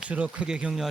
주로 크게 격려하시